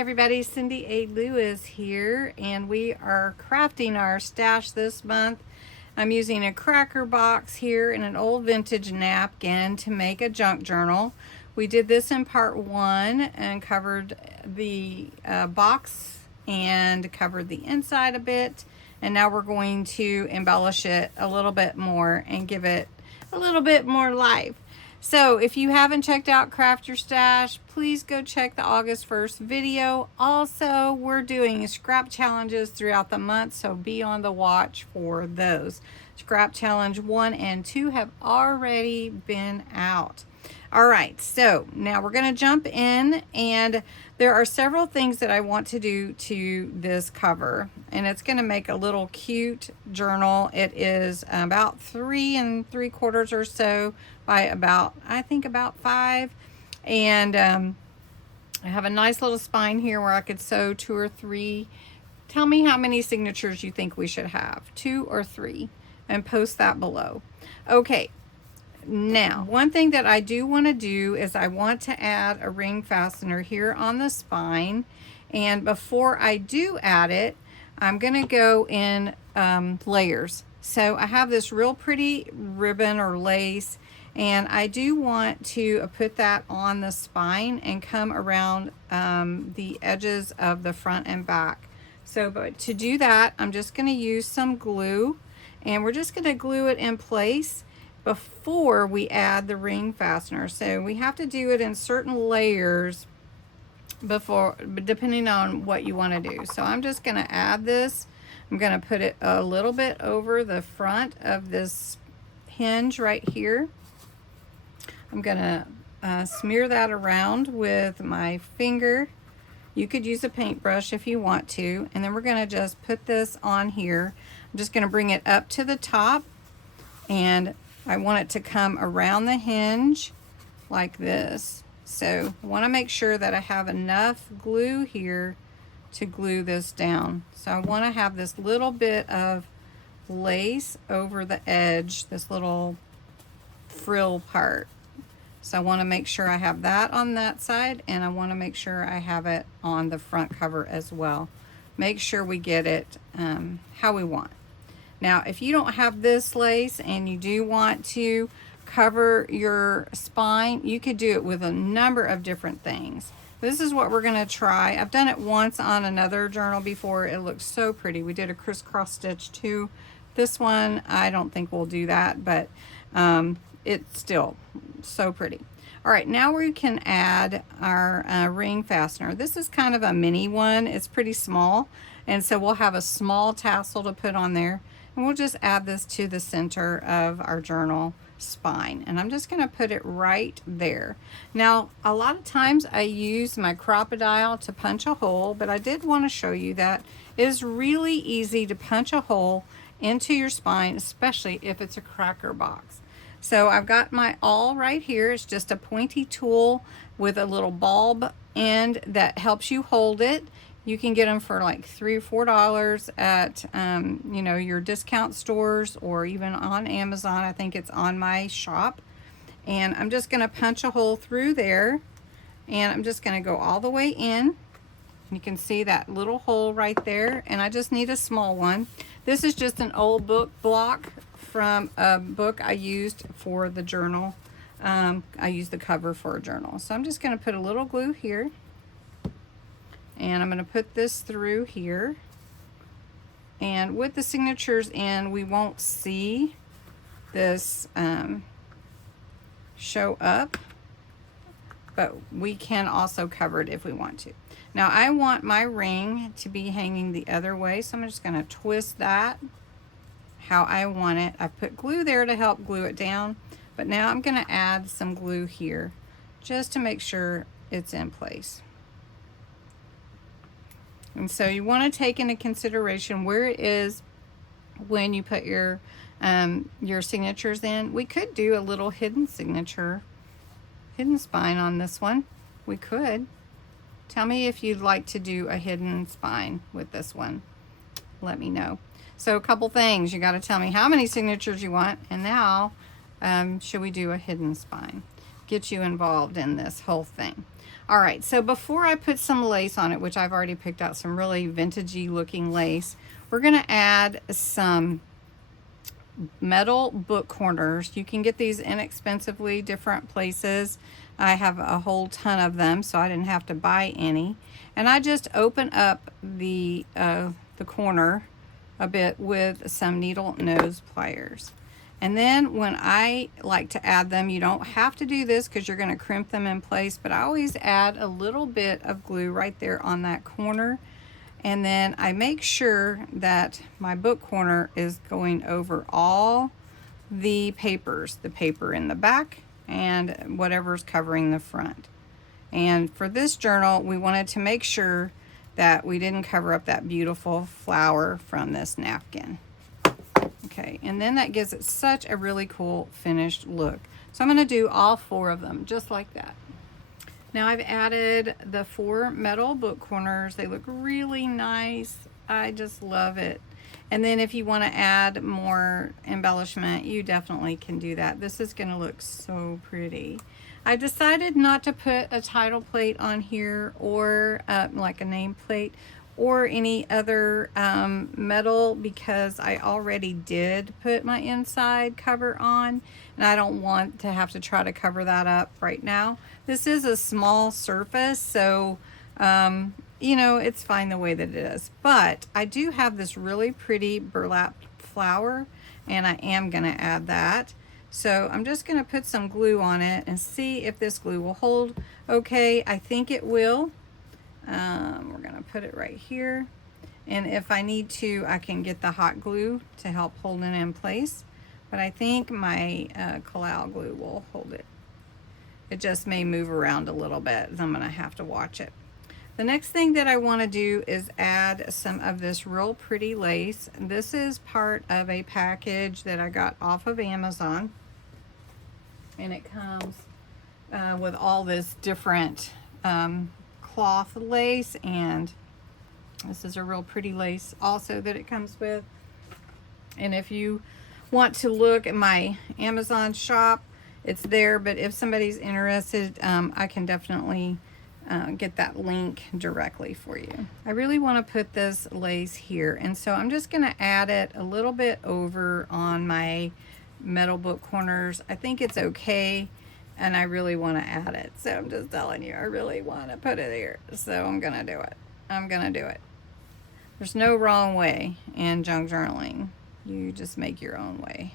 everybody, Cindy A. Lewis here, and we are crafting our stash this month. I'm using a cracker box here and an old vintage napkin to make a junk journal. We did this in part 1 and covered the box and covered the inside a bit, and now we're going to embellish it a little bit more and give it a little bit more life. So if you haven't checked out Craft Your Stash, please go check the August 1st video. Also, we're doing scrap challenges throughout the month, so be on the watch for those. Scrap challenge 1 and 2 have already been out. All right, so now we're going to jump in, and there are several things that I want to do to this cover, and it's going to make a little cute journal. It is about 3 3/4 or so by about, I think about 5, and I have a nice little spine here where I could sew 2 or 3. Tell me how many signatures you think we should have, 2 or 3, and post that below. Okay. Now, one thing that I do want to do is I want to add a ring fastener here on the spine, and before I do add it, I'm going to go in layers. So I have this real pretty ribbon or lace, and I do want to put that on the spine and come around the edges of the front and back. So but to do that, I'm just going to use some glue, and we're just going to glue it in place before we add the ring fastener. So we have to do it in certain layers before, depending on what you want to do. So I'm just going to add this. I'm going to put it a little bit over the front of this hinge right here. I'm going to smear that around with my finger. You could use a paintbrush if you want to, and then we're going to just put this on here. I'm just going to bring it up to the top, and I want it to come around the hinge like this. So I want to make sure that I have enough glue here to glue this down. So I want to have this little bit of lace over the edge, this little frill part. So I want to make sure I have that on that side, and I want to make sure I have it on the front cover as well. Make sure we get it how we want. Now, if you don't have this lace and you do want to cover your spine, you could do it with a number of different things. This is what we're going to try. I've done it once on another journal before. It looks so pretty. We did a crisscross stitch too. This one, I don't think we'll do that, but it's still so pretty. All right, now we can add our ring fastener. This is kind of a mini one. It's pretty small, and so we'll have a small tassel to put on there. And we'll just add this to the center of our journal spine. And I'm just going to put it right there. Now, a lot of times I use my crocodile to punch a hole, but I did want to show you that it is really easy to punch a hole into your spine, especially if it's a cracker box. So I've got my awl right here. It's just a pointy tool with a little bulb end that helps you hold it. You can get them for like $3 or $4 at you know, your discount stores, or even on Amazon. I think it's on my shop. And I'm just going to punch a hole through there, and I'm just going to go all the way in. You can see that little hole right there, and I just need a small one. This is just an old book block from a book I used for the journal. I used the cover for a journal. So I'm just going to put a little glue here. And I'm going to put this through here. And with the signatures in, we won't see this show up, but we can also cover it if we want to. Now I want my ring to be hanging the other way, so I'm just going to twist that how I want it. I put glue there to help glue it down, but now I'm going to add some glue here just to make sure it's in place. And so you want to take into consideration where it is when you put your signatures in. We could do a little hidden signature, hidden spine on this one. We could. Tell me if you'd like to do a hidden spine with this one. Let me know. So a couple things. You got to tell me how many signatures you want, and now should we do a hidden spine? get you involved in this whole thing. All right, so before I put some lace on it, which I've already picked out some really vintagey looking lace, we're gonna add some metal book corners. You can get these inexpensively different places. I have a whole ton of them, so I didn't have to buy any. And I just open up the corner a bit with some needle nose pliers. And then when I like to add them, you don't have to do this because you're going to crimp them in place, but I always add a little bit of glue right there on that corner. And then I make sure that my book corner is going over all the papers, the paper in the back and whatever's covering the front. And for this journal, we wanted to make sure that we didn't cover up that beautiful flower from this napkin. Okay, and then that gives it such a really cool finished look. So I'm going to do all 4 of them just like that. Now I've added the 4 metal book corners. They look really nice. I just love it. And then if you want to add more embellishment, you definitely can do that. This is going to look so pretty. I decided not to put a title plate on here or like a name plate or any other metal because I already did put my inside cover on and I don't want to have to try to cover that up right now. This is a small surface, so you know, it's fine the way that it is. But I do have this really pretty burlap flower and I am gonna add that. So I'm just gonna put some glue on it and see if this glue will hold okay. I think it will. We're gonna put it right here. And if I need to, I can get the hot glue to help hold it in place. But I think my Collal glue will hold it. It just may move around a little bit. I'm gonna have to watch it. The next thing that I want to do is add some of this real pretty lace. This is part of a package that I got off of Amazon. And it comes with all this different cloth lace, and this is a real pretty lace also that it comes with. And if you want to look at my Amazon shop, it's there, but if somebody's interested, I can definitely get that link directly for you. I really want to put this lace here, and so I'm just going to add it a little bit over on my metal book corners. I think it's okay, and I really want to add it, so I'm just telling you, I really want to put it here, so I'm gonna do it. I'm gonna do it. There's no wrong way in junk journaling. You just make your own way.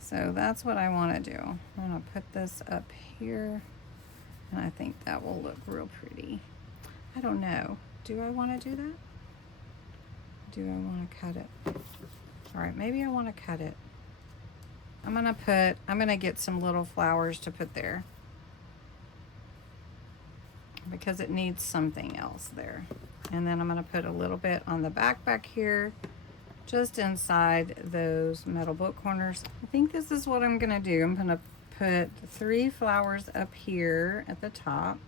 So that's what I want to do. I'm gonna put this up here, and I think that will look real pretty. I don't know, do I want to do that? Do I want to cut it? All right, maybe I want to cut it. I'm gonna get some little flowers to put there because it needs something else there. And then I'm gonna put a little bit on the back here, just inside those metal book corners. I think this is what I'm gonna do. I'm gonna put 3 flowers up here at the top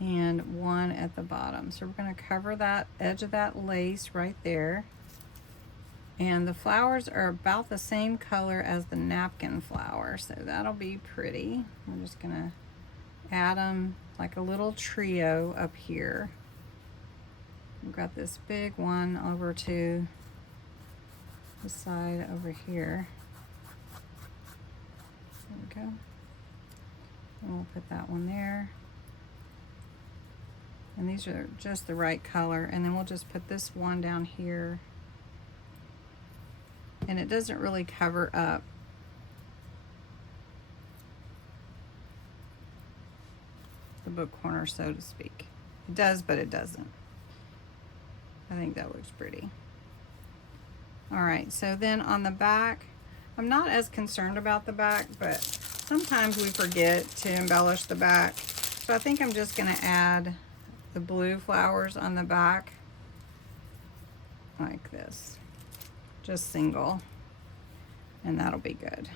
and 1 at the bottom. So we're gonna cover that edge of that lace right there. And the flowers are about the same color as the napkin flower, so that'll be pretty. We're just gonna add them like a little trio up here. We've got this big one over to the side over here. There we go. And we'll put that one there. And these are just the right color. And then we'll just put this one down here. And it doesn't really cover up the book corner, so to speak. It does, but it doesn't. I think that looks pretty. All right, so then on the back, I'm not as concerned about the back, but sometimes we forget to embellish the back. So I think I'm just gonna add the blue flowers on the back like this. Just single, and that'll be good.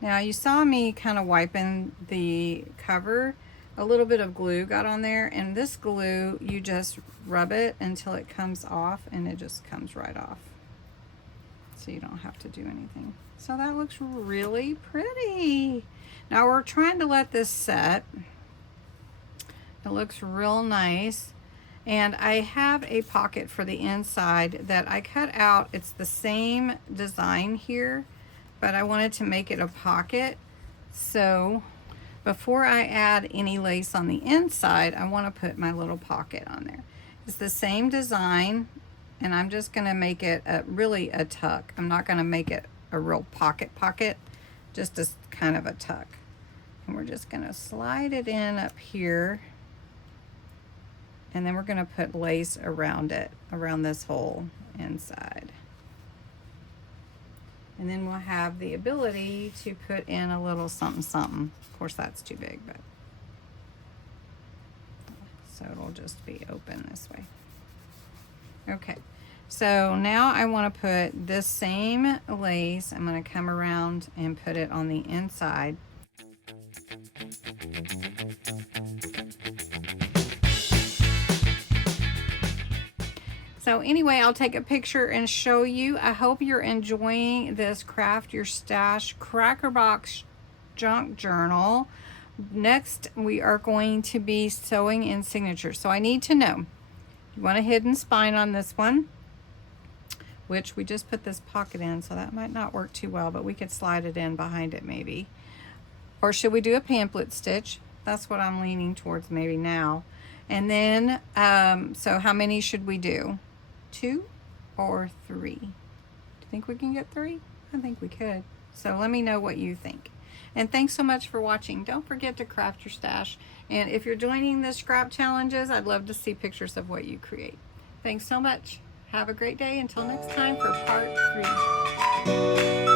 Now you saw me kind of wiping the cover. A little bit of glue got on there, and this glue, you just rub it until it comes off, and it just comes right off. so you don't have to do anything. So that looks really pretty. Now we're trying to let this set. It looks real nice. And I have a pocket for the inside that I cut out. It's the same design here, but I wanted to make it a pocket. So before I add any lace on the inside, I want to put my little pocket on there. It's the same design, and I'm just going to make it really a tuck. I'm not going to make it a real pocket, just as kind of a tuck. And we're just going to slide it in up here. And then we're going to put lace around it, around this whole inside. And then we'll have the ability to put in a little something something. Of course that's too big, but so it'll just be open this way. Okay, so now I want to put this same lace, I'm going to come around and put it on the inside. So anyway, I'll take a picture and show you. I hope you're enjoying this Craft Your Stash Cracker Box Junk Journal. Next, we are going to be sewing in signatures. So I need to know, you want a hidden spine on this one, which we just put this pocket in, so that might not work too well, but we could slide it in behind it maybe. Or should we do a pamphlet stitch? That's what I'm leaning towards maybe now. And then, so how many should we do? 2 or 3? Do you think we can get 3? I think we could. So let me know what you think. And thanks so much for watching. Don't forget to craft your stash. And if you're joining the scrap challenges, I'd love to see pictures of what you create. Thanks so much. Have a great day. Until next time for part 3.